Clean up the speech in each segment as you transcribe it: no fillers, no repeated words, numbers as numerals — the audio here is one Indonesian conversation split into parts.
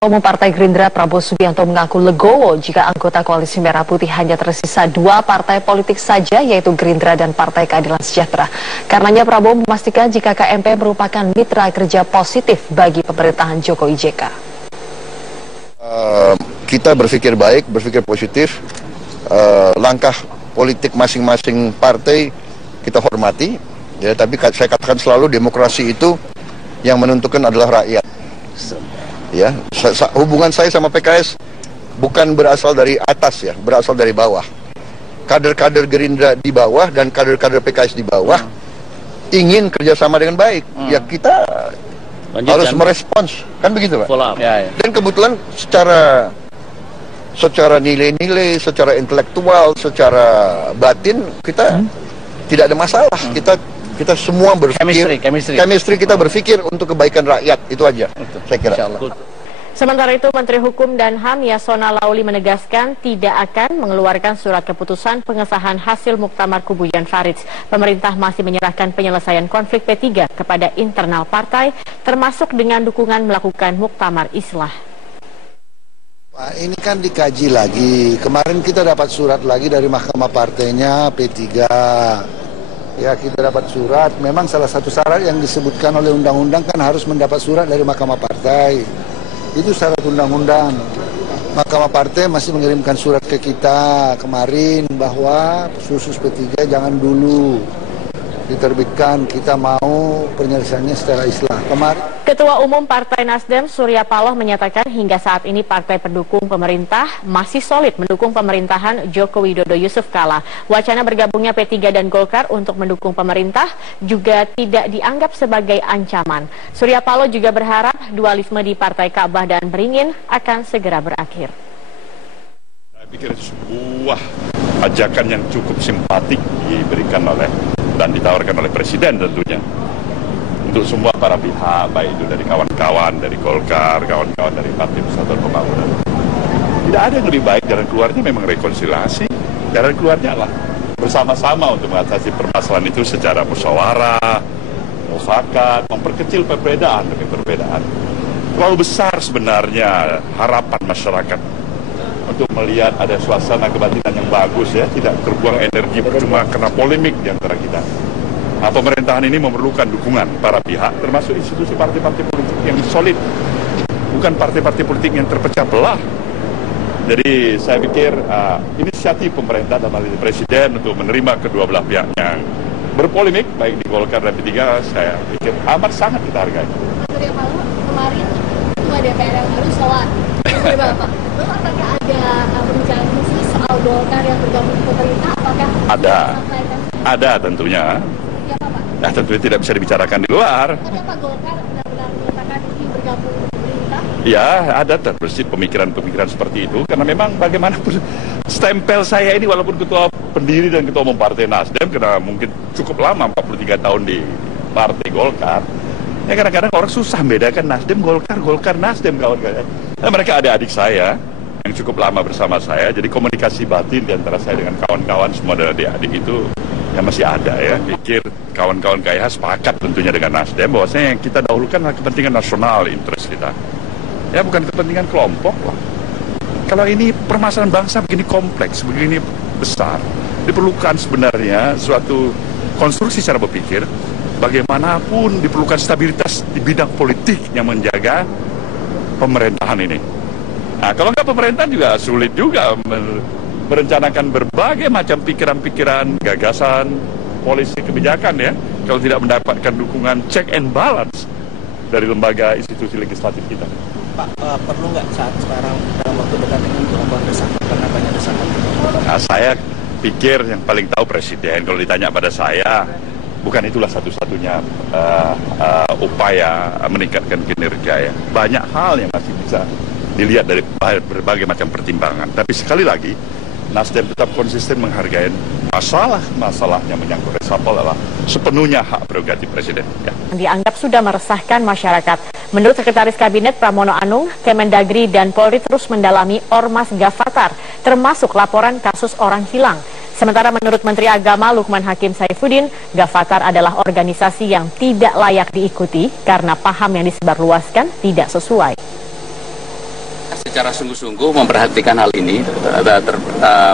Ketua Umum Partai Gerindra Prabowo Subianto mengaku legowo jika anggota Koalisi Merah Putih hanya tersisa 2 partai politik saja, yaitu Gerindra dan Partai Keadilan Sejahtera. Karenanya Prabowo memastikan jika KMP merupakan mitra kerja positif bagi pemerintahan Jokowi JK. Kita berpikir baik, berpikir positif, langkah politik masing-masing partai kita hormati, ya, tapi saya katakan selalu demokrasi itu yang menentukan adalah rakyat. Ya, hubungan saya sama PKS bukan berasal dari atas, ya, berasal dari bawah. Kader-kader Gerindra di bawah dan kader-kader PKS di bawah ingin kerjasama dengan baik. Ya, kita harus merespons, kan begitu, Pak? Ya. Dan kebetulan secara nilai-nilai, secara intelektual, secara batin kita tidak ada masalah. Kita semua berpikir, chemistry kita berpikir untuk kebaikan rakyat, itu aja. Saya kira. Sementara itu, Menteri Hukum dan HAM Yasona Lauli menegaskan tidak akan mengeluarkan surat keputusan pengesahan hasil Muktamar Kubu Jan Faridz. Pemerintah masih menyerahkan penyelesaian konflik P3 kepada internal partai, termasuk dengan dukungan melakukan Muktamar Islah. Pak, ini kan dikaji lagi. Kemarin kita dapat surat lagi dari Mahkamah Partainya P3. Ya, kita dapat surat. Memang salah satu syarat yang disebutkan oleh undang-undang kan harus mendapat surat dari Mahkamah Partai. Itu syarat undang-undang. Mahkamah Partai masih mengirimkan surat ke kita kemarin bahwa khusus P3 jangan dulu diterbitkan, kita mau penyelesaiannya secara Islah. Ketua Umum Partai Nasdem Surya Paloh menyatakan hingga saat ini partai pendukung pemerintah masih solid mendukung pemerintahan Joko Widodo Yusuf Kala. Wacana bergabungnya P3 dan Golkar untuk mendukung pemerintah juga tidak dianggap sebagai ancaman. Surya Paloh juga berharap dualisme di Partai Ka'bah dan Beringin akan segera berakhir. Saya pikir sebuah ajakan yang cukup simpatik diberikan oleh dan ditawarkan oleh Presiden tentunya untuk semua para pihak, baik itu dari kawan-kawan dari Golkar, kawan-kawan dari Partai Persatuan Pembangunan. Tidak ada yang lebih baik, jalan keluarnya memang rekonsiliasi. Jalan keluarnya lah bersama-sama untuk mengatasi permasalahan itu secara musyawarah, mufakat, memperkecil perbedaan demi perbedaan. Terlalu besar sebenarnya harapan masyarakat untuk melihat ada suasana kebatinan yang bagus, ya, tidak terbuang energi percuma karena polemik di antara kita. Nah, pemerintahan ini memerlukan dukungan para pihak, termasuk institusi partai-partai politik yang solid, bukan partai-partai politik yang terpecah belah. Jadi saya pikir inisiatif pemerintah dan Presiden untuk menerima kedua belah pihak yang berpolemik, baik di Golkar dan P3, saya pikir amat sangat kita hargai. Surya Paloh kemarin Ketua DPR yang baru soal Bapak, apakah ada pembicaraan khusus soal Golkar yang bergabung ke pemerintah? Apakah ada tentunya. Ya, Pak. Nah, tentunya tidak bisa dibicarakan di luar. Ada Pak Golkar benar-benar menyatakan ingin bergabung ke pemerintah? Ya, ada terus pemikiran-pemikiran seperti itu. Karena memang bagaimanapun stempel saya ini walaupun ketua pendiri dan ketua umum Partai Nasdem, karena mungkin cukup lama 43 tahun di Partai Golkar. Ya, kadang-kadang orang susah membedakan Nasdem, Golkar, Nasdem, kawan-kawan. Nah, mereka adik-adik saya yang cukup lama bersama saya, jadi komunikasi batin di antara saya dengan kawan-kawan semua dari adik-adik itu yang masih ada, ya. Pikir kawan-kawan KH sepakat tentunya dengan Nasdem bahwasanya yang kita dahulukan adalah kepentingan nasional, interest kita. Ya, bukan kepentingan kelompok lah. Kalau ini permasalahan bangsa begini kompleks, begini besar, diperlukan sebenarnya suatu konstruksi cara berpikir. Bagaimanapun diperlukan stabilitas di bidang politik yang menjaga pemerintahan ini. Nah, kalau nggak pemerintahan juga sulit juga merencanakan berbagai macam pikiran-pikiran, gagasan, polisi kebijakan, ya, kalau tidak mendapatkan dukungan check and balance dari lembaga institusi legislatif kita. Pak, perlu nggak saat sekarang dalam waktu dekat ini untuk membuat desakan karena banyak desakan? Nah, saya pikir yang paling tahu Presiden. Kalau ditanya pada saya, bukan itulah satu-satunya upaya meningkatkan kinerja, ya. Banyak hal yang masih bisa dilihat dari berbagai macam pertimbangan. Tapi sekali lagi, Nasdem tetap konsisten menghargai masalah-masalahnya menyangkut resapel adalah sepenuhnya hak prerogatif Presiden. Ya. Dianggap sudah meresahkan masyarakat. Menurut Sekretaris Kabinet Pramono Anung, Kemendagri dan Polri terus mendalami Ormas Gavatar, termasuk laporan kasus orang hilang. Sementara menurut Menteri Agama Lukman Hakim Saifuddin, Gavatar adalah organisasi yang tidak layak diikuti karena paham yang disebarluaskan tidak sesuai. secara sungguh-sungguh memperhatikan hal ini,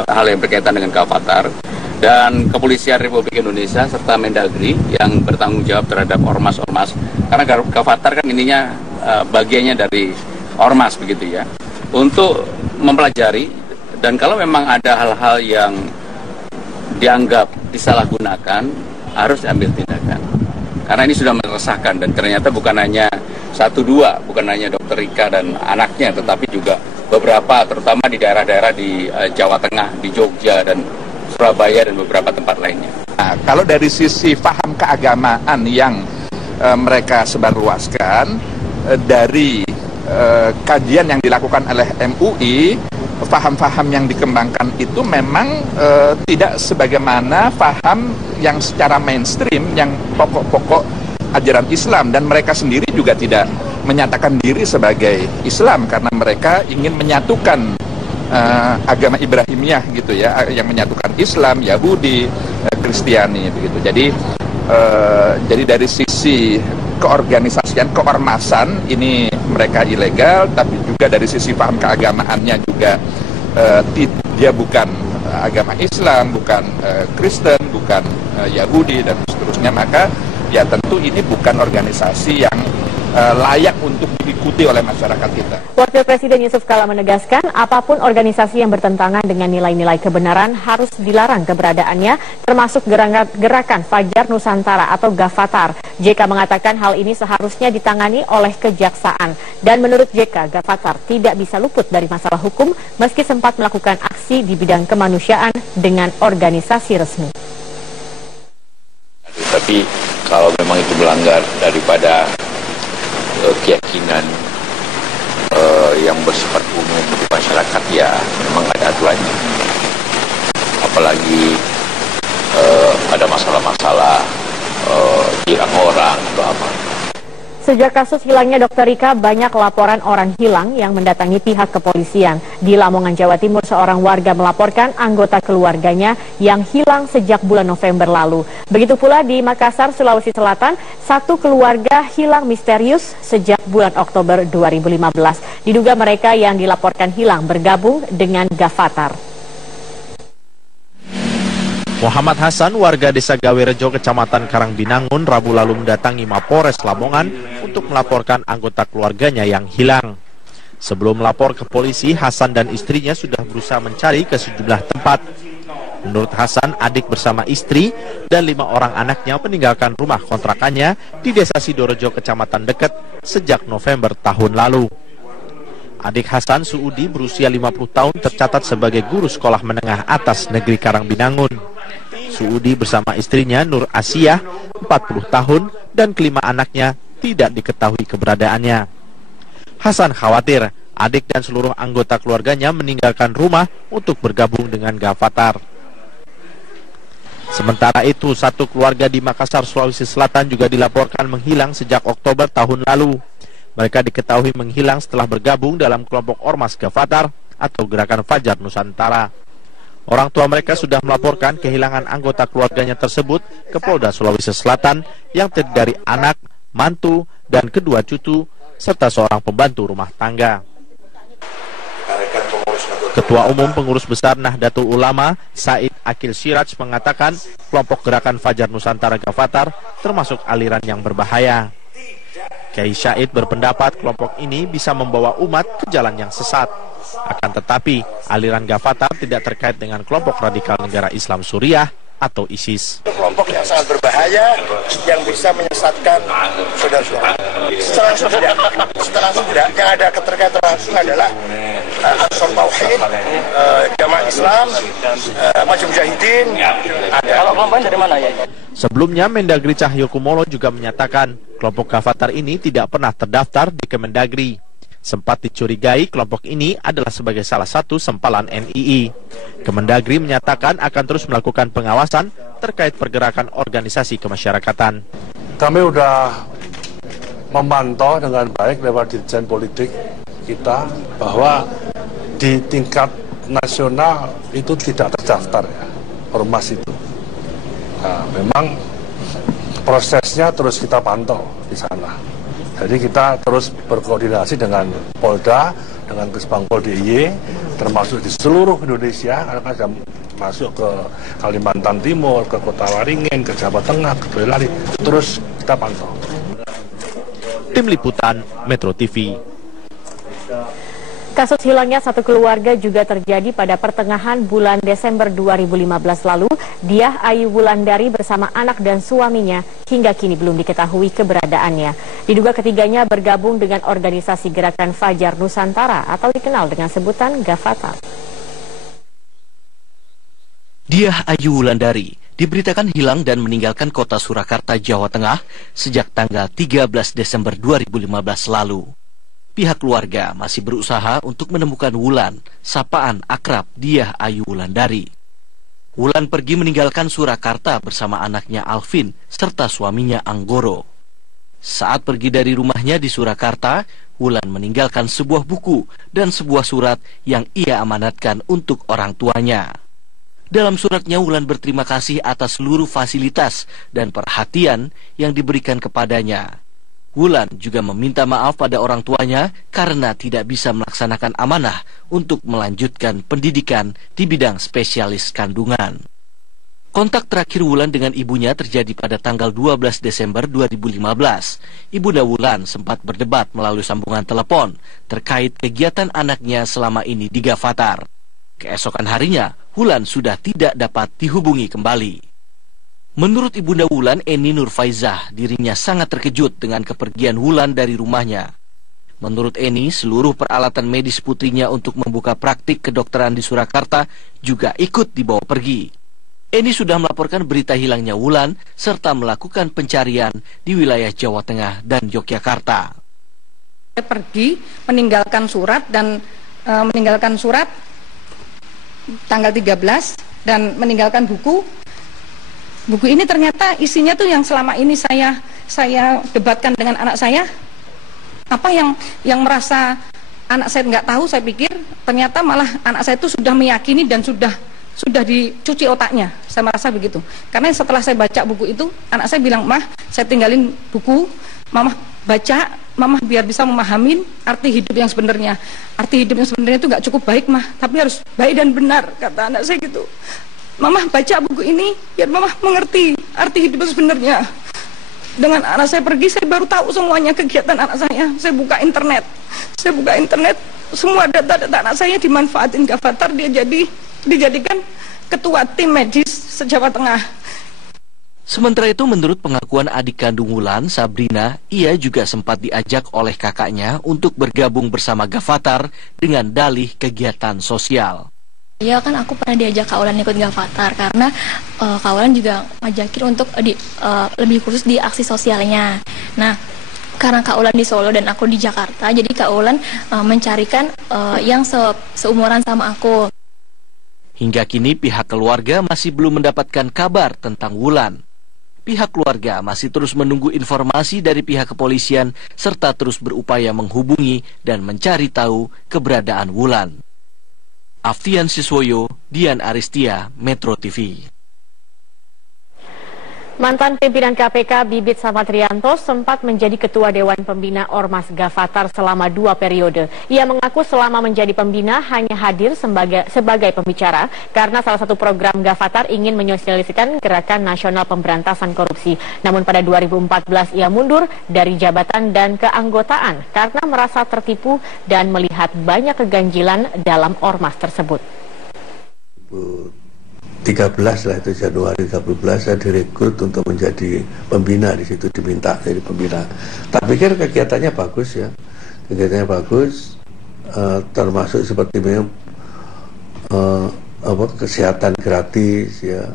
hal yang berkaitan dengan Gavatar, dan Kepolisian Republik Indonesia serta Mendagri yang bertanggung jawab terhadap ormas-ormas, karena Gavatar kan ininya bagiannya dari ormas begitu ya, untuk mempelajari, dan kalau memang ada hal-hal yang dianggap disalahgunakan harus diambil tindakan, karena ini sudah meresahkan, dan ternyata bukan hanya 1-2, bukan hanya Dr. Rika dan anaknya, tetapi juga beberapa, terutama di daerah-daerah di Jawa Tengah, di Jogja dan Surabaya dan beberapa tempat lainnya. Nah, kalau dari sisi paham keagamaan yang mereka sebarluaskan, dari kajian yang dilakukan oleh MUI, paham-paham yang dikembangkan itu memang tidak sebagaimana paham yang secara mainstream, yang pokok-pokok ajaran Islam, dan mereka sendiri juga tidak menyatakan diri sebagai Islam karena mereka ingin menyatukan agama Ibrahimiyah gitu ya, yang menyatukan Islam, Yahudi, Kristiani begitu. Jadi dari sisi keorganisasian, keormasan ini mereka ilegal, tapi juga dari sisi paham keagamaannya juga dia bukan agama Islam, bukan Kristen, bukan Yahudi dan seterusnya, maka ya tentu ini bukan organisasi yang layak untuk diikuti oleh masyarakat kita. Wakil Presiden Yusuf Kala menegaskan, apapun organisasi yang bertentangan dengan nilai-nilai kebenaran harus dilarang keberadaannya, termasuk gerakan Fajar Nusantara atau Gavatar. JK mengatakan hal ini seharusnya ditangani oleh kejaksaan. Dan menurut JK, Gavatar tidak bisa luput dari masalah hukum meski sempat melakukan aksi di bidang kemanusiaan dengan organisasi resmi. Tapi kalau memang itu melanggar daripada keyakinan yang bersifat umum di masyarakat, ya memang ada aturannya. Apalagi ada masalah-masalah hirang orang atau apa. Sejak kasus hilangnya Dr. Rika, banyak laporan orang hilang yang mendatangi pihak kepolisian. Di Lamongan, Jawa Timur, seorang warga melaporkan anggota keluarganya yang hilang sejak bulan November lalu. Begitu pula di Makassar, Sulawesi Selatan, satu keluarga hilang misterius sejak bulan Oktober 2015. Diduga mereka yang dilaporkan hilang bergabung dengan Gavatar. Muhammad Hasan, warga desa Gawerejo, kecamatan Karangbinangun, Rabu lalu mendatangi Mapores Lamongan untuk melaporkan anggota keluarganya yang hilang. Sebelum melapor ke polisi, Hasan dan istrinya sudah berusaha mencari ke sejumlah tempat. Menurut Hasan, adik bersama istri dan 5 orang anaknya meninggalkan rumah kontrakannya di desa Sidorejo, kecamatan Deket, sejak November tahun lalu. Adik Hasan, Suudi, berusia 50 tahun, tercatat sebagai guru sekolah menengah atas negeri Karangbinangun. Suudi bersama istrinya Nur Asiyah, 40 tahun, dan kelima anaknya tidak diketahui keberadaannya. Hasan khawatir adik dan seluruh anggota keluarganya meninggalkan rumah untuk bergabung dengan Gavatar. Sementara itu, satu keluarga di Makassar, Sulawesi Selatan juga dilaporkan menghilang sejak Oktober tahun lalu. Mereka diketahui menghilang setelah bergabung dalam kelompok ormas Gavatar atau Gerakan Fajar Nusantara. Orang tua mereka sudah melaporkan kehilangan anggota keluarganya tersebut ke Polda Sulawesi Selatan yang terdiri dari anak, mantu, dan kedua cucu, serta seorang pembantu rumah tangga. Ketua Umum Pengurus Besar Nahdlatul Ulama, Said Akil Siraj, mengatakan kelompok Gerakan Fajar Nusantara Gavatar termasuk aliran yang berbahaya. Kiai Syahid berpendapat kelompok ini bisa membawa umat ke jalan yang sesat. Akan tetapi, aliran Gavatar tidak terkait dengan kelompok radikal negara Islam Suriah atau ISIS. Kelompok yang sangat berbahaya yang bisa menyesatkan saudara-saudara. Setelah langsung tidak. Yang ada keterkaitan langsung adalah Ansor Tauhid, Jamaah Islam, Maju Mujahidin. Kalau kelompok dari mana ya? Sebelumnya, Mendagri Cahyokumolo juga menyatakan kelompok Gavatar ini tidak pernah terdaftar di Kemendagri. Sempat dicurigai kelompok ini adalah sebagai salah satu sempalan NII. Kemendagri menyatakan akan terus melakukan pengawasan terkait pergerakan organisasi kemasyarakatan. Kami sudah memantau dengan baik lewat Dirjen Politik kita bahwa di tingkat nasional itu tidak terdaftar ya, ormas itu. Nah, memang prosesnya terus kita pantau di sana. Jadi kita terus berkoordinasi dengan Polda dengan Kesbangpol DIY, termasuk di seluruh Indonesia, karena kan sudah masuk ke Kalimantan Timur, ke Kota Waringin, ke Jawa Tengah, ke Boyolali, terus kita pantau. Tim Liputan Metro TV. Kasus hilangnya satu keluarga juga terjadi pada pertengahan bulan Desember 2015 lalu. Diah Ayu Wulandari bersama anak dan suaminya hingga kini belum diketahui keberadaannya. Diduga ketiganya bergabung dengan organisasi Gerakan Fajar Nusantara atau dikenal dengan sebutan Gavatar. Diah Ayu Wulandari diberitakan hilang dan meninggalkan kota Surakarta, Jawa Tengah sejak tanggal 13 Desember 2015 lalu. Pihak keluarga masih berusaha untuk menemukan Wulan, sapaan akrab Diah Ayu Wulandari. Wulan pergi meninggalkan Surakarta bersama anaknya Alvin serta suaminya Anggoro. Saat pergi dari rumahnya di Surakarta, Wulan meninggalkan sebuah buku dan sebuah surat yang ia amanatkan untuk orang tuanya. Dalam suratnya, Wulan berterima kasih atas seluruh fasilitas dan perhatian yang diberikan kepadanya. Wulan juga meminta maaf pada orang tuanya karena tidak bisa melaksanakan amanah untuk melanjutkan pendidikan di bidang spesialis kandungan. Kontak terakhir Wulan dengan ibunya terjadi pada tanggal 12 Desember 2015. Ibunda Wulan sempat berdebat melalui sambungan telepon terkait kegiatan anaknya selama ini di Gavatar. Keesokan harinya, Wulan sudah tidak dapat dihubungi kembali. Menurut Ibunda Wulan, Eni Nurfaizah, dirinya sangat terkejut dengan kepergian Wulan dari rumahnya. Menurut Eni, seluruh peralatan medis putrinya untuk membuka praktik kedokteran di Surakarta juga ikut dibawa pergi. Eni sudah melaporkan berita hilangnya Wulan serta melakukan pencarian di wilayah Jawa Tengah dan Yogyakarta. Saya pergi meninggalkan surat tanggal 13 dan meninggalkan buku. Buku ini ternyata isinya tuh yang selama ini saya debatkan dengan anak saya. Apa yang merasa anak saya nggak tahu, saya pikir ternyata malah anak saya itu sudah meyakini dan sudah dicuci otaknya. Saya merasa begitu. Karena setelah saya baca buku itu, anak saya bilang, "Mah, saya tinggalin buku, Mama baca, Mama biar bisa memahami arti hidup yang sebenarnya. Arti hidup yang sebenarnya itu nggak cukup baik, Mah, tapi harus baik dan benar," kata anak saya gitu. "Mama baca buku ini biar Mama mengerti arti hidup sebenarnya." Dengan anak saya pergi, saya baru tahu semuanya kegiatan anak saya. Saya buka internet, semua data-data anak saya dimanfaatin Gavatar. Dia dijadikan ketua tim medis se-Jawa Tengah. Sementara itu, menurut pengakuan adik kandung Wulan, Sabrina, ia juga sempat diajak oleh kakaknya untuk bergabung bersama Gavatar dengan dalih kegiatan sosial. Iya kan, aku pernah diajak Kak Wulan ikut Gavatar karena Kak Wulan juga ngajakin untuk lebih khusus di aksi sosialnya. Nah, karena Kak Wulan di Solo dan aku di Jakarta, jadi Kak Wulan mencarikan yang seumuran sama aku. Hingga kini pihak keluarga masih belum mendapatkan kabar tentang Wulan. Pihak keluarga masih terus menunggu informasi dari pihak kepolisian serta terus berupaya menghubungi dan mencari tahu keberadaan Wulan. Aftian Siswoyo, Dian Aristia, Metro TV. Mantan pimpinan KPK Bibit Samatrianto sempat menjadi Ketua Dewan Pembina Ormas Gavatar selama 2 periode. Ia mengaku selama menjadi pembina hanya hadir sebagai pembicara karena salah satu program Gavatar ingin menyosialisasikan Gerakan Nasional Pemberantasan Korupsi. Namun pada 2014 ia mundur dari jabatan dan keanggotaan karena merasa tertipu dan melihat banyak keganjilan dalam ormas tersebut. 13 lah itu Januari 13 saya direkrut untuk menjadi pembina, di situ diminta jadi pembina. Tak pikir kegiatannya bagus ya, kegiatannya bagus, termasuk seperti kesehatan gratis ya,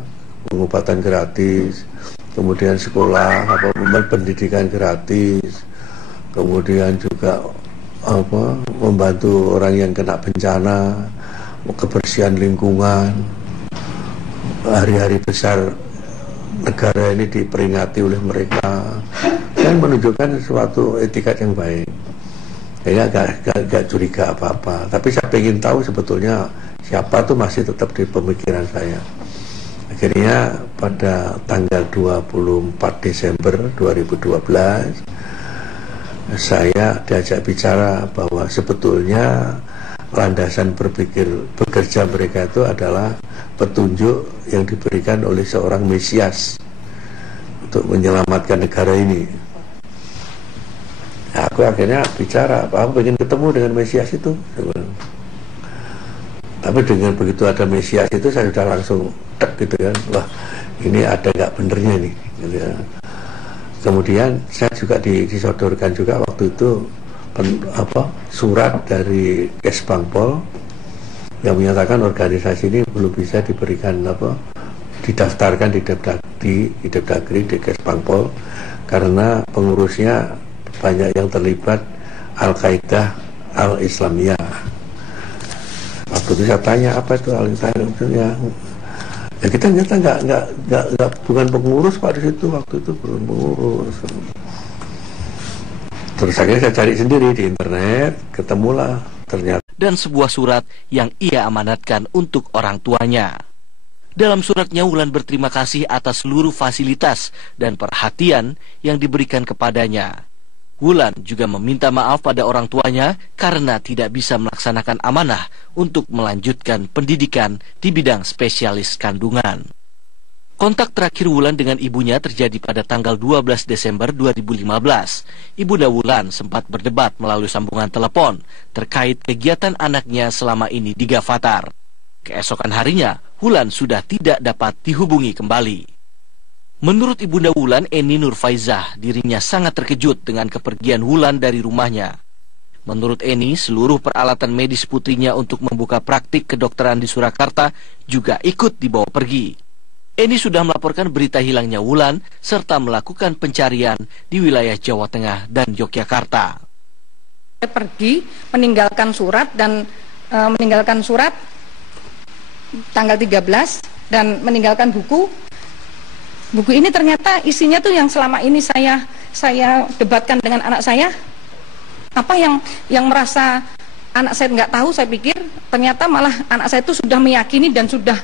pengobatan gratis, kemudian sekolah pendidikan gratis, kemudian juga membantu orang yang kena bencana, kebersihan lingkungan. Hari-hari besar negara ini diperingati oleh mereka dan menunjukkan suatu etikat yang baik. Kayaknya gak curiga apa-apa. Tapi saya ingin tahu sebetulnya siapa tuh masih tetap di pemikiran saya. Akhirnya pada tanggal 24 Desember 2012 saya diajak bicara bahwa sebetulnya landasan berpikir bekerja mereka itu adalah petunjuk yang diberikan oleh seorang Mesias untuk menyelamatkan negara ini. Nah, aku akhirnya bicara, aku ingin ketemu dengan Mesias itu. Tapi dengan begitu ada Mesias itu saya sudah langsung gitu kan, wah ini ada nggak benernya nih. Gitu ya. Kemudian saya juga disodorkan juga waktu itu surat dari Kesbangpol yang menyatakan organisasi ini belum bisa diberikan didaftarkan di Depdagri di Kesbangpol karena pengurusnya banyak yang terlibat Al-Qaeda Al-Islamiyah. Waktu itu saya tanya apa itu Al-Qaeda? Ya kita ternyata nggak bukan pengurus Pak di situ, waktu itu belum pengurus. Terus akhirnya saya cari sendiri di internet, ketemulah ternyata. Dan sebuah surat yang ia amanatkan untuk orang tuanya. Dalam suratnya Wulan berterima kasih atas seluruh fasilitas dan perhatian yang diberikan kepadanya. Wulan juga meminta maaf pada orang tuanya karena tidak bisa melaksanakan amanah untuk melanjutkan pendidikan di bidang spesialis kandungan. Kontak terakhir Wulan dengan ibunya terjadi pada tanggal 12 Desember 2015. Ibunda Wulan sempat berdebat melalui sambungan telepon terkait kegiatan anaknya selama ini di Gavatar. Keesokan harinya, Wulan sudah tidak dapat dihubungi kembali. Menurut Ibunda Wulan, Eni Nurfaizah, dirinya sangat terkejut dengan kepergian Wulan dari rumahnya. Menurut Eni, seluruh peralatan medis putrinya untuk membuka praktik kedokteran di Surakarta juga ikut dibawa pergi. Eni sudah melaporkan berita hilangnya Wulan serta melakukan pencarian di wilayah Jawa Tengah dan Yogyakarta. Saya pergi meninggalkan surat tanggal 13 dan meninggalkan buku. Buku ini ternyata isinya tuh yang selama ini saya debatkan dengan anak saya. Apa yang merasa anak saya nggak tahu, saya pikir ternyata malah anak saya itu sudah meyakini dan sudah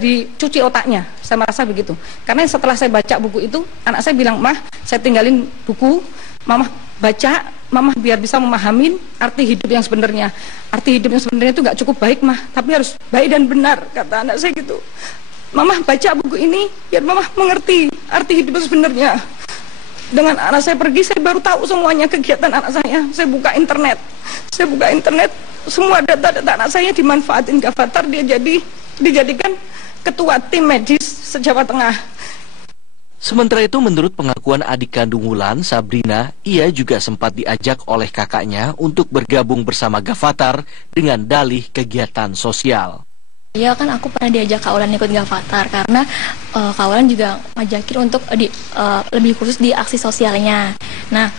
dicuci otaknya. Saya merasa begitu. Karena setelah saya baca buku itu, anak saya bilang, "Mah, saya tinggalin buku, Mama baca, Mama biar bisa memahami arti hidup yang sebenarnya. Arti hidup yang sebenarnya itu nggak cukup baik, Mah, tapi harus baik dan benar," kata anak saya gitu. "Mama baca buku ini biar Mama mengerti arti hidup yang sebenarnya." Dengan anak saya pergi, saya baru tahu semuanya kegiatan anak saya. Saya buka internet, semua data-data anak saya dimanfaatin Gavatar, dia dijadikan ketua tim medis se-Jawa Tengah. Sementara itu, menurut pengakuan adik kandung Wulan, Sabrina, ia juga sempat diajak oleh kakaknya untuk bergabung bersama Gavatar dengan dalih kegiatan sosial. Iya kan, aku pernah diajak Kak Wulan ikut Gavatar karena Kak Wulan juga ngajakin untuk lebih khusus di aksi sosialnya. Nah,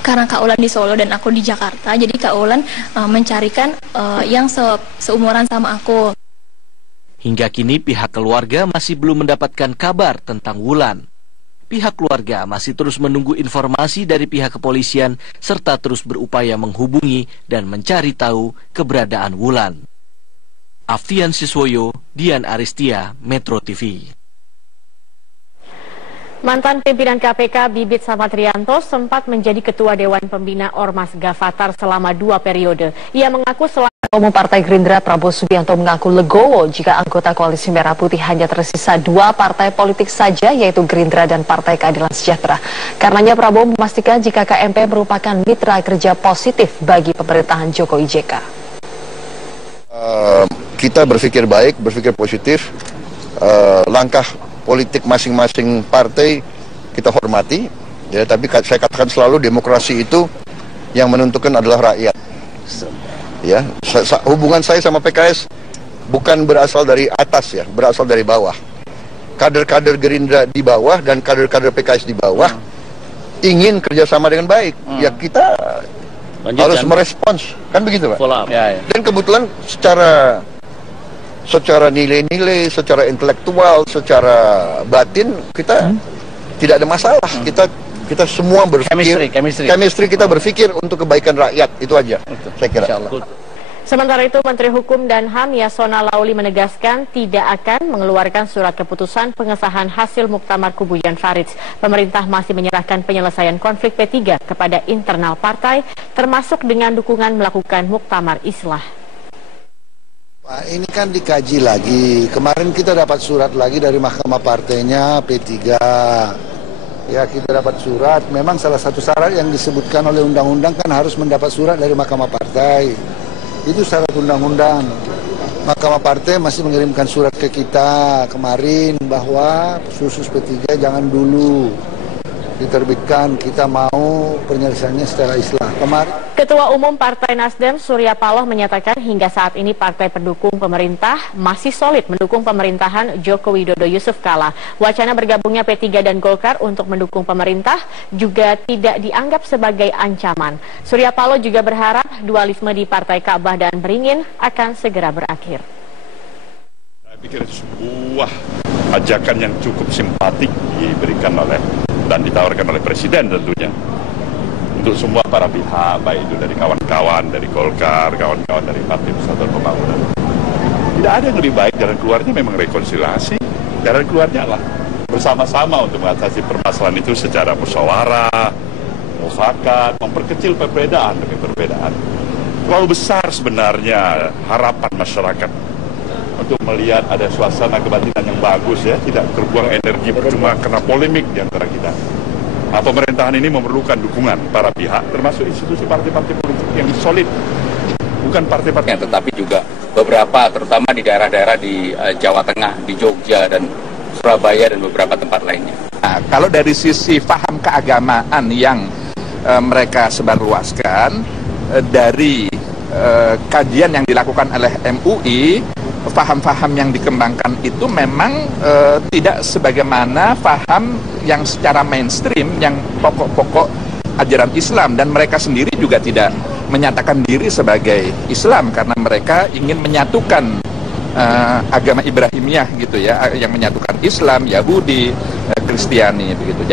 karena Kak Wulan di Solo dan aku di Jakarta, jadi Kak Wulan mencarikan yang seumuran sama aku. Hingga kini pihak keluarga masih belum mendapatkan kabar tentang Wulan. Pihak keluarga masih terus menunggu informasi dari pihak kepolisian serta terus berupaya menghubungi dan mencari tahu keberadaan Wulan. Aftian Siswoyo, Dian Aristia, Metro TV. Mantan pimpinan KPK Bibit Samatrianto sempat menjadi Ketua Dewan Pembina Ormas Gavatar selama 2 periode. Ia mengaku Umum Partai Gerindra Prabowo Subianto mengaku legowo jika anggota Koalisi Merah Putih hanya tersisa 2 partai politik saja, yaitu Gerindra dan Partai Keadilan Sejahtera. Karenanya Prabowo memastikan jika KMP merupakan mitra kerja positif bagi pemerintahan Jokowi JK. Kita berpikir baik, berpikir positif, langkah politik masing-masing partai kita hormati, ya, tapi saya katakan selalu demokrasi itu yang menentukan adalah rakyat. Ya, hubungan saya sama PKS bukan berasal dari atas, ya, berasal dari bawah. Kader-kader Gerindra di bawah dan kader-kader PKS di bawah ingin kerjasama dengan baik. Ya kita harus merespons, kan begitu Pak? Dan kebetulan secara nilai-nilai, secara intelektual, secara batin kita tidak ada masalah. Kita semua berpikir chemistry kita berpikir untuk kebaikan rakyat, itu aja saya kira. Sementara itu, Menteri Hukum dan HAM Yasona Lauli menegaskan tidak akan mengeluarkan surat keputusan pengesahan hasil Muktamar Kubu Jan Faridz. Pemerintah masih menyerahkan penyelesaian konflik P3 kepada internal partai, termasuk dengan dukungan melakukan Muktamar Islah. Pak, ini kan dikaji lagi. Kemarin kita dapat surat lagi dari Mahkamah Partainya P3. Ya, kita dapat surat. Memang salah satu syarat yang disebutkan oleh undang-undang kan harus mendapat surat dari Mahkamah Partai. Itu syarat undang-undang. Mahkamah Partai masih mengirimkan surat ke kita kemarin bahwa khusus P3 jangan dulu diterbitkan, kita mau penyelesaiannya secara Islam. Ketua Umum Partai Nasdem Surya Paloh menyatakan hingga saat ini partai pendukung pemerintah masih solid mendukung pemerintahan Joko Widodo Yusuf Kala. Wacana bergabungnya P3 dan Golkar untuk mendukung pemerintah juga tidak dianggap sebagai ancaman. Surya Paloh juga berharap dualisme di Partai Ka'bah dan Beringin akan segera berakhir. Saya pikir sebuah ajakan yang cukup simpatik diberikan oleh dan ditawarkan oleh Presiden tentunya untuk semua para pihak, baik itu dari kawan-kawan dari Golkar, kawan-kawan dari Partai Persatuan Pembangunan. Tidak ada yang lebih baik, jalan keluarnya memang rekonsiliasi. Jalan keluarnya lah bersama-sama untuk mengatasi permasalahan itu secara musyawarah, mufakat, memperkecil perbedaan demi perbedaan. Terlalu besar sebenarnya harapan masyarakat untuk melihat ada suasana kebatinan yang bagus, ya, tidak terbuang energi cuma karena polemik di antara kita. Pemerintahan ini memerlukan dukungan para pihak, termasuk institusi partai-partai politik yang solid, bukan partai-partai. Tetapi juga beberapa, terutama di daerah-daerah di Jawa Tengah, di Jogja dan Surabaya dan beberapa tempat lainnya. Nah, kalau dari sisi paham keagamaan yang mereka sebarluaskan, dari kajian yang dilakukan oleh MUI, paham-paham yang dikembangkan itu memang tidak sebagaimana paham yang secara mainstream yang pokok-pokok ajaran Islam, dan mereka sendiri juga tidak menyatakan diri sebagai Islam karena mereka ingin menyatukan agama Ibrahimiyah gitu ya, yang menyatukan Islam, Yahudi, Kristiani begitu.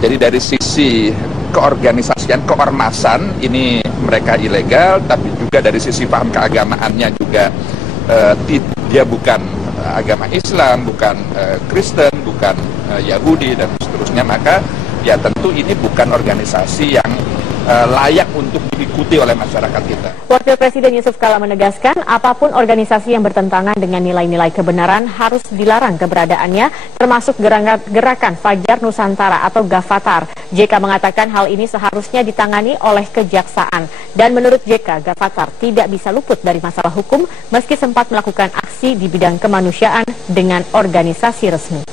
Jadi dari sisi keorganisasian, keormasan ini mereka ilegal, tapi juga dari sisi paham keagamaannya juga dia bukan agama Islam, bukan Kristen, bukan Yahudi dan seterusnya. Maka ya tentu ini bukan organisasi yang layak untuk diikuti oleh masyarakat kita. Wakil Presiden Yusuf Kala menegaskan apapun organisasi yang bertentangan dengan nilai-nilai kebenaran harus dilarang keberadaannya, termasuk gerakan Fajar Nusantara atau Gavatar. JK mengatakan hal ini seharusnya ditangani oleh kejaksaan. Dan menurut JK, Gavatar tidak bisa luput dari masalah hukum meski sempat melakukan aksi di bidang kemanusiaan dengan organisasi resmi.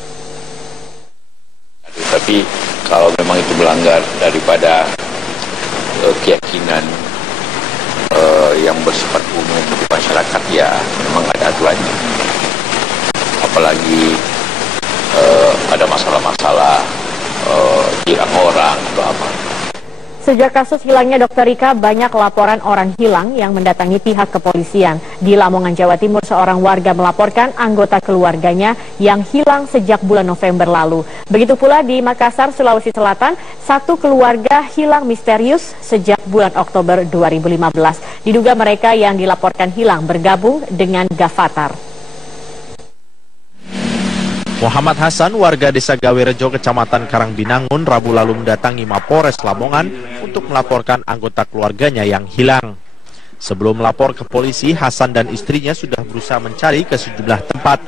Tapi kalau memang itu melanggar daripada keyakinan yang bersifat umum di masyarakat, ya memang ada aturannya. Apalagi ada masalah-masalah hirang orang atau apa. Sejak kasus hilangnya Dr. Rika, banyak laporan orang hilang yang mendatangi pihak kepolisian. Di Lamongan, Jawa Timur, seorang warga melaporkan anggota keluarganya yang hilang sejak bulan November lalu. Begitu pula di Makassar, Sulawesi Selatan, satu keluarga hilang misterius sejak bulan Oktober 2015. Diduga mereka yang dilaporkan hilang bergabung dengan Gavatar. Muhammad Hasan, warga desa Gawerejo, Kecamatan Karangbinangun, Rabu lalu mendatangi Mapores Lamongan untuk melaporkan anggota keluarganya yang hilang. Sebelum melapor ke polisi, Hasan dan istrinya sudah berusaha mencari ke sejumlah tempat.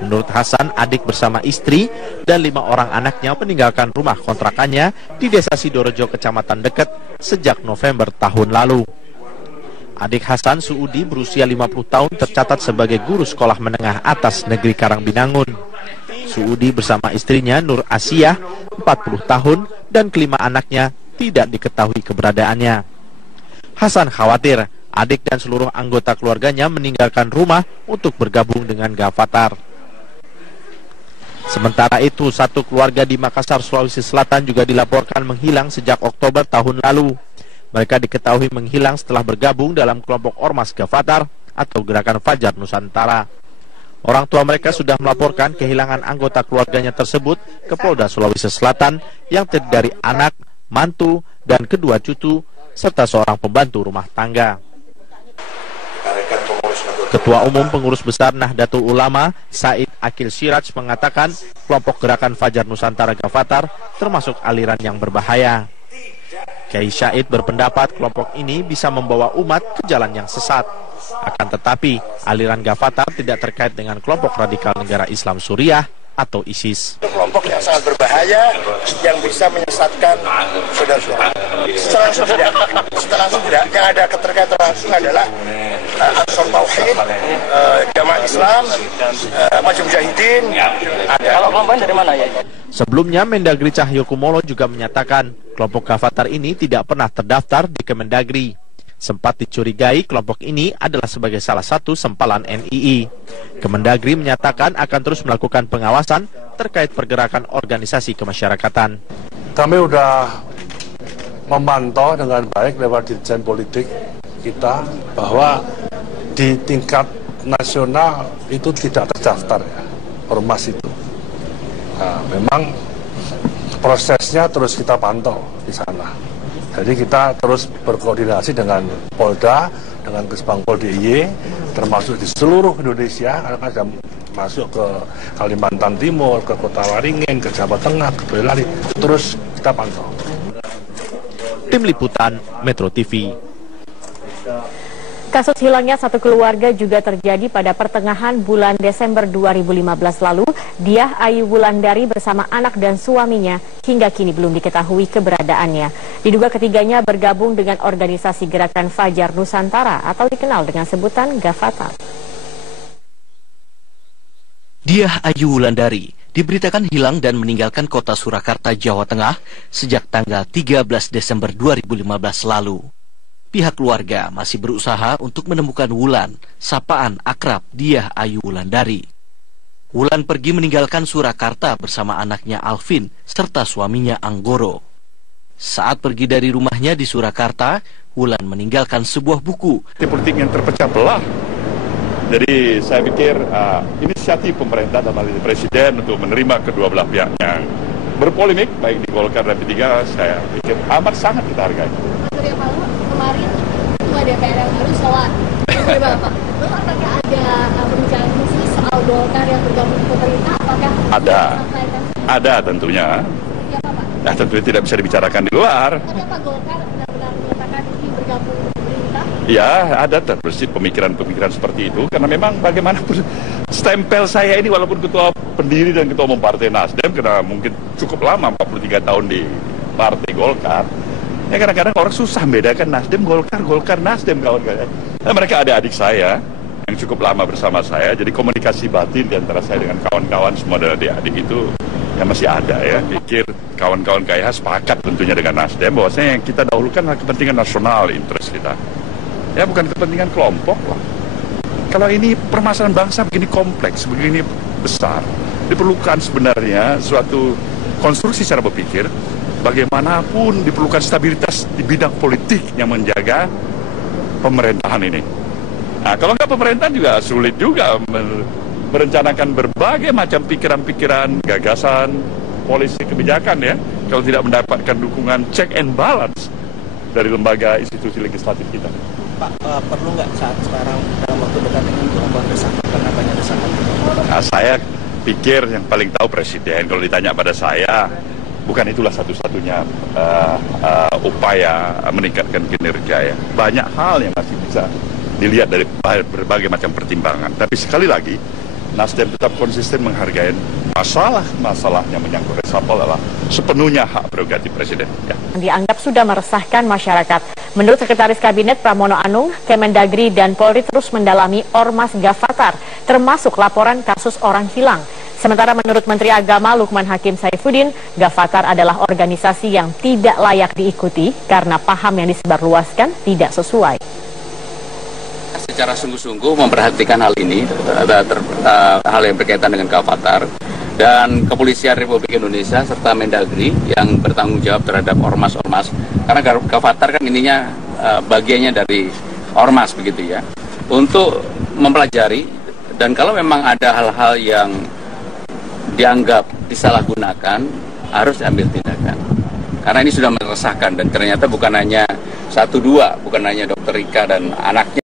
Menurut Hasan, adik bersama istri dan 5 orang anaknya meninggalkan rumah kontrakannya di desa Sidorejo, Kecamatan Deket, sejak November tahun lalu. Adik Hasan, Suudi, berusia 50 tahun, tercatat sebagai guru sekolah menengah atas negeri Karangbinangun. Suudi bersama istrinya Nur Asiyah, 40 tahun, dan kelima anaknya tidak diketahui keberadaannya. Hasan khawatir adik dan seluruh anggota keluarganya meninggalkan rumah untuk bergabung dengan Gavatar. Sementara itu, satu keluarga di Makassar, Sulawesi Selatan juga dilaporkan menghilang sejak Oktober tahun lalu. Mereka diketahui menghilang setelah bergabung dalam kelompok Ormas Gavatar atau Gerakan Fajar Nusantara. Orang tua mereka sudah melaporkan kehilangan anggota keluarganya tersebut ke Polda Sulawesi Selatan yang terdiri dari anak, mantu, dan kedua cucu, serta seorang pembantu rumah tangga. Ketua Umum Pengurus Besar Nahdlatul Ulama, Said Akil Siraj mengatakan kelompok Gerakan Fajar Nusantara Gavatar termasuk aliran yang berbahaya. Kiai Syahid berpendapat kelompok ini bisa membawa umat ke jalan yang sesat. Akan tetapi, aliran Gavatar tidak terkait dengan kelompok radikal negara Islam Suriah atau ISIS. Kelompok yang sangat berbahaya yang bisa menyesatkan saudara-saudara. Setelah langsung tidak. Yang ada keterkaitan langsung adalah Ansor Tauhid, Jamaah Islam, Maju Mujahidin. Kalau kelompoknya dari mana ya? Sebelumnya, Mendagri Cahyokumolo juga menyatakan kelompok Gavatar ini tidak pernah terdaftar di Kemendagri. Sempat dicurigai kelompok ini adalah sebagai salah satu sempalan NII. Kemendagri menyatakan akan terus melakukan pengawasan terkait pergerakan organisasi kemasyarakatan. Kami sudah memantau dengan baik lewat Dirjen Politik kita bahwa di tingkat nasional itu tidak terdaftar ya, ormas itu. Nah, memang prosesnya terus kita pantau di sana. Jadi kita terus berkoordinasi dengan Polda, dengan Kesbangpol DIY, termasuk di seluruh Indonesia, karena sudah masuk ke Kalimantan Timur, ke Kota Waringin, ke Jawa Tengah, ke Boyolali, terus kita pantau. Tim Liputan Metro TV. Kasus hilangnya satu keluarga juga terjadi pada pertengahan bulan Desember 2015 lalu. Diah Ayu Wulandari bersama anak dan suaminya hingga kini belum diketahui keberadaannya. Diduga ketiganya bergabung dengan organisasi Gerakan Fajar Nusantara atau dikenal dengan sebutan Gavatar. Diah Ayu Wulandari diberitakan hilang dan meninggalkan kota Surakarta, Jawa Tengah sejak tanggal 13 Desember 2015 lalu. Pihak keluarga masih berusaha untuk menemukan Wulan, sapaan akrab Diah Ayu Wulandari. Wulan pergi meninggalkan Surakarta bersama anaknya Alvin serta suaminya Anggoro. Saat pergi dari rumahnya di Surakarta, Wulan meninggalkan sebuah buku. Politik yang terpecah belah. Jadi saya pikir inisiatif pemerintah dan Presiden untuk menerima kedua belah pihak yang berpolemik, baik di Golkar dan P3, saya pikir amat sangat kita hargai. Surya Paloh kemarin Ketua DPR yang baru soal Bapak, apakah ada perbincangan khusus soal Golkar yang bergabung ke pemerintah? Apakah ada tentunya. Ya, Pak. Nah, tentunya tidak bisa dibicarakan di luar. Kenapa Golkar benar-benar menyatakan ingin bergabung ke pemerintah? Ya, ada terbesit pemikiran-pemikiran seperti itu, karena memang bagaimanapun stempel saya ini walaupun ketua pendiri dan ketua umum Partai Nasdem, karena mungkin cukup lama 43 tahun di Partai Golkar. Ya kadang-kadang orang susah membedakan Nasdem, Golkar, Nasdem, kawan-kawan. Nah, mereka adik-adik saya yang cukup lama bersama saya, jadi komunikasi batin di antara saya dengan kawan-kawan semua dari adik-adik itu ya masih ada ya. Pikir kawan-kawan KIH sepakat tentunya dengan Nasdem bahwasanya yang kita dahulukan adalah kepentingan nasional, interest kita. Ya bukan kepentingan kelompok lah. Kalau ini permasalahan bangsa begini kompleks, begini besar, diperlukan sebenarnya suatu konstruksi cara berpikir. Bagaimanapun diperlukan stabilitas di bidang politik yang menjaga pemerintahan ini. Nah, kalau nggak pemerintahan juga sulit juga merencanakan berbagai macam pikiran-pikiran, gagasan, polisi kebijakan ya, kalau tidak mendapatkan dukungan check and balance dari lembaga institusi legislatif kita. Pak, perlu nggak saat sekarang dalam waktu dekat ini untuk membuat desakan karena banyak desakan? Nah, saya pikir yang paling tahu Presiden. Kalau ditanya pada saya, bukan itulah satu-satunya upaya meningkatkan kinerja ya. Banyak hal yang masih bisa dilihat dari berbagai macam pertimbangan. Tapi sekali lagi, Nasdem tetap konsisten menghargai masalah-masalah yang menyangkut resapel adalah sepenuhnya hak prerogatif Presiden. Ya. Dianggap sudah meresahkan masyarakat. Menurut Sekretaris Kabinet Pramono Anung, Kemendagri dan Polri terus mendalami Ormas Gavatar, termasuk laporan kasus orang hilang. Sementara menurut Menteri Agama Lukman Hakim Saifuddin, Gavatar adalah organisasi yang tidak layak diikuti karena paham yang disebarluaskan tidak sesuai. Secara sungguh-sungguh memperhatikan hal ini, hal yang berkaitan dengan Gavatar, dan Kepolisian Republik Indonesia serta Mendagri yang bertanggung jawab terhadap ormas-ormas, karena Gavatar kan ininya bagiannya dari ormas begitu ya, untuk mempelajari, dan kalau memang ada hal-hal yang dianggap disalahgunakan, harus diambil tindakan. Karena ini sudah meresahkan, dan ternyata bukan hanya 1-2, bukan hanya Dr. Rika dan anaknya.